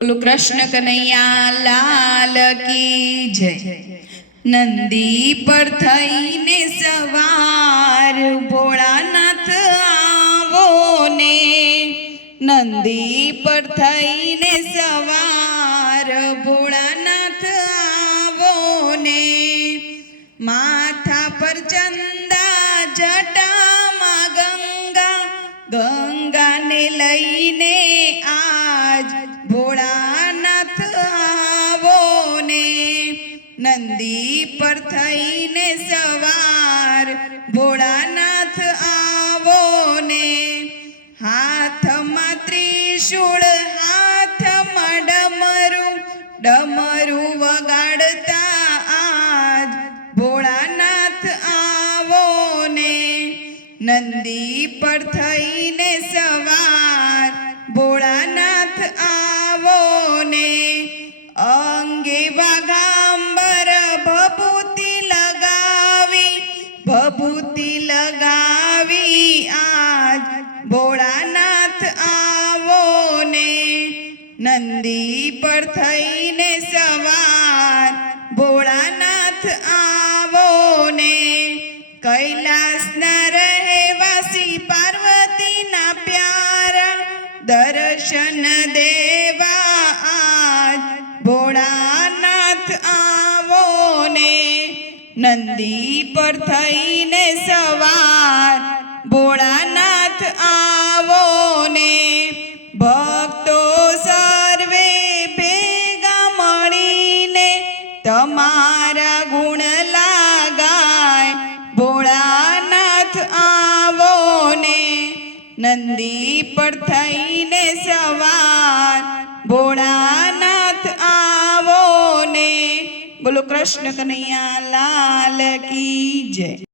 बोलो कृष्ण कन्हैया लाल की जय। नंदी पर थईने सवार भोळानाथ आवो ने, नंदी पर थईने सवार भोळानाथ आवो ने। माथा पर चंदा जटामा गंगा, गंगा ने लईने आज भोळानाथ आवो ने। नंदी पर थईने सवार भोळानाथ आवो ने। हाथमां त्रिशूळ हाथमां डमरू, डमरू वगाड़ता आज भोळानाथ आवो ने। नंदी पर थईने सवार भोळानाथ आवो ने। अंगे वाघांबर भभूति लगावी, भभूति लगावी आज भोळानाथ आवो ने। नंदी पर थईने सवार भोळानाथ आवो ने। कैलासना रहेवासी पार्वतीना प्यारा, दर्शन देवा आज भोळानाथ आवो ने। नंदी पर थईने सवार भोळानाथ आवो ने। भक्तो सर्वे भेगा मळीने तमारा गुण लागाय भोळानाथ आवो ने। नंदी पर थईने सवार भोळानाथ आवो ने। बोलो कृष्ण कन्हैया लाल की जय।